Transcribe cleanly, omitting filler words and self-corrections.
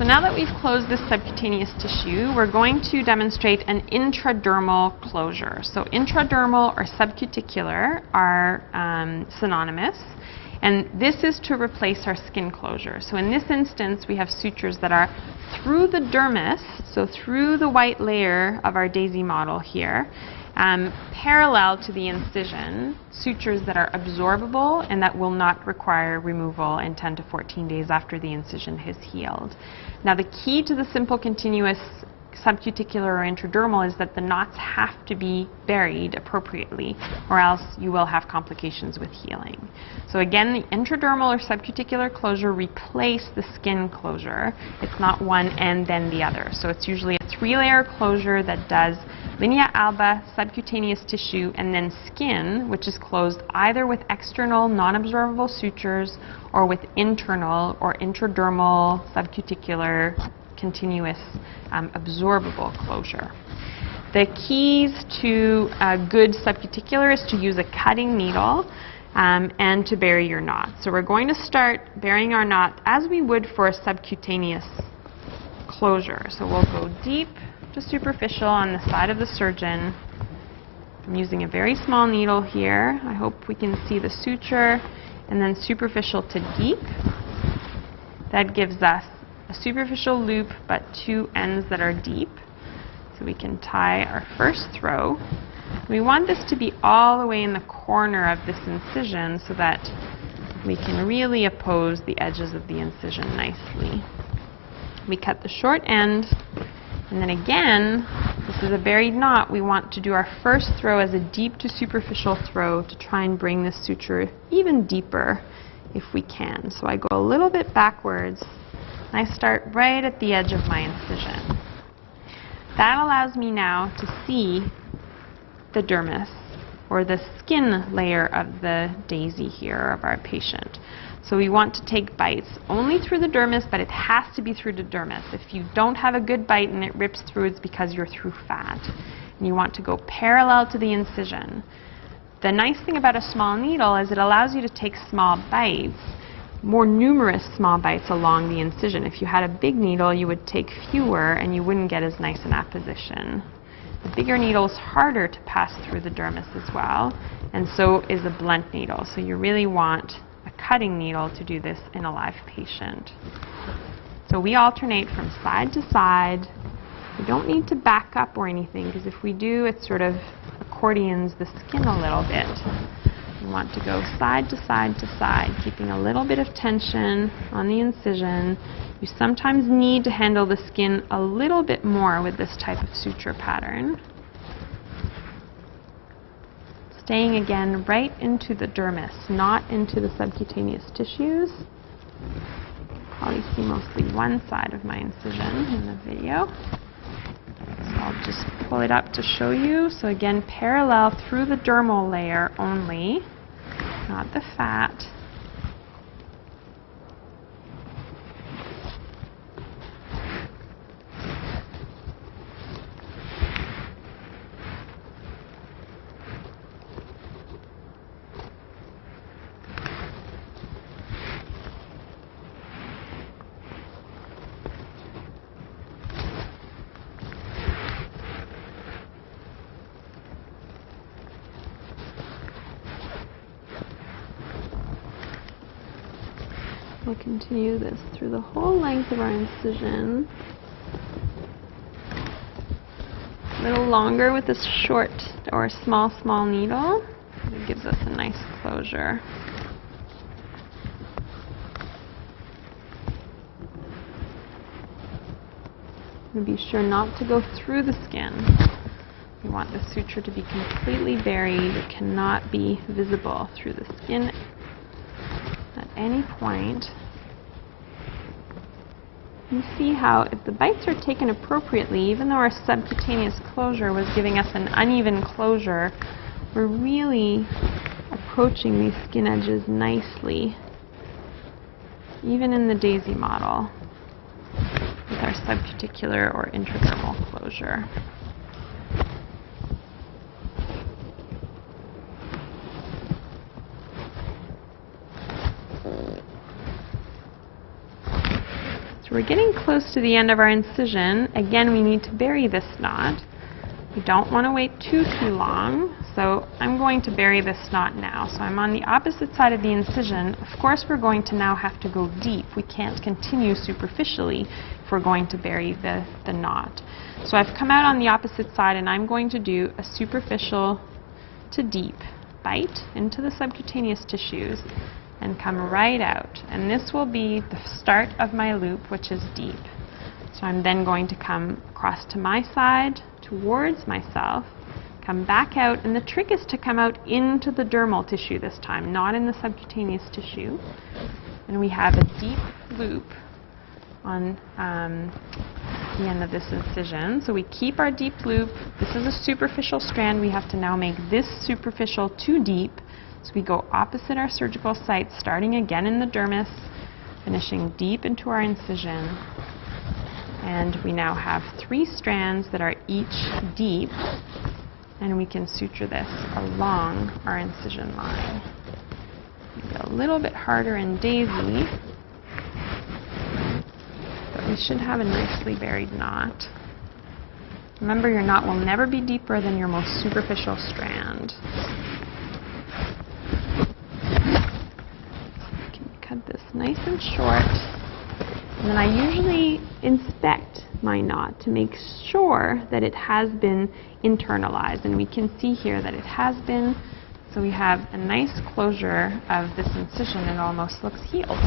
So now that we've closed this subcutaneous tissue, we're going to demonstrate an intradermal closure. So intradermal or subcuticular are synonymous, and this is to replace our skin closure. So in this instance, we have sutures that are through the dermis, so through the white layer of our daisy model here, parallel to the incision, sutures that are absorbable and that will not require removal in 10 to 14 days after the incision has healed. Now, the key to the simple continuous subcuticular or intradermal is that the knots have to be buried appropriately, or else you will have complications with healing. So again, the intradermal or subcuticular closure replace the skin closure. It's not one and then the other. So it's usually a 3-layer closure that does linea alba, subcutaneous tissue, and then skin, which is closed either with external non-absorbable sutures or with internal or intradermal subcuticular continuous absorbable closure. The keys to a good subcuticular is to use a cutting needle and to bury your knot. So we're going to start burying our knot as we would for a subcutaneous closure. So we'll go deep to superficial on the side of the surgeon. I'm using a very small needle here. I hope we can see the suture, and then superficial to deep. That gives us a superficial loop, but 2 ends that are deep. So we can tie our first throw. We want this to be all the way in the corner of this incision so that we can really oppose the edges of the incision nicely. We cut the short end, and then again, this is a buried knot. We want to do our first throw as a deep to superficial throw to try and bring this suture even deeper if we can. So I go a little bit backwards, and I start right at the edge of my incision. That allows me now to see the dermis, or the skin layer of the daisy here of our patient. So we want to take bites only through the dermis, but it has to be through the dermis. If you don't have a good bite and it rips through, it's because you're through fat. And you want to go parallel to the incision. The nice thing about a small needle is it allows you to take small bites, more numerous small bites along the incision. If you had a big needle, you would take fewer and you wouldn't get as nice an apposition. The bigger needle is harder to pass through the dermis as well, and so is a blunt needle. So you really want a cutting needle to do this in a live patient. So we alternate from side to side. We don't need to back up or anything, because if we do, it sort of accordions the skin a little bit. We want to go side to side to side, keeping a little bit of tension on the incision. You sometimes need to handle the skin a little bit more with this type of suture pattern. Staying again right into the dermis, not into the subcutaneous tissues. Probably see mostly one side of my incision in the video. So I'll just pull it up to show you. So again, parallel through the dermal layer only, not the fat. We'll continue this through the whole length of our incision. A little longer with this short or small needle. It gives us a nice closure. And be sure not to go through the skin. You want the suture to be completely buried. It cannot be visible through the skin at any point. You see how if the bites are taken appropriately, even though our subcutaneous closure was giving us an uneven closure, we're really approaching these skin edges nicely, even in the daisy model, with our subcuticular or intradermal closure. So we're getting close to the end of our incision. Again, we need to bury this knot. We don't want to wait too long, so I'm going to bury this knot now. So I'm on the opposite side of the incision. Of course, we're going to now have to go deep. We can't continue superficially if we're going to bury the knot. So I've come out on the opposite side, and I'm going to do a superficial to deep bite into the subcutaneous tissues and come right out. And this will be the start of my loop, which is deep. So I'm then going to come across to my side, towards myself, come back out, and the trick is to come out into the dermal tissue this time, not in the subcutaneous tissue. And we have a deep loop on the end of this incision. So we keep our deep loop. This is a superficial strand. We have to now make this superficial to deep. So we go opposite our surgical site, starting again in the dermis, finishing deep into our incision. And we now have 3 strands that are each deep, and we can suture this along our incision line. Maybe a little bit harder in Daisy, but we should have a nicely buried knot. Remember, your knot will never be deeper than your most superficial strand. You can cut this nice and short. And then I usually inspect my knot to make sure that it has been internalized. And we can see here that it has been. So we have a nice closure of this incision. It almost looks healed.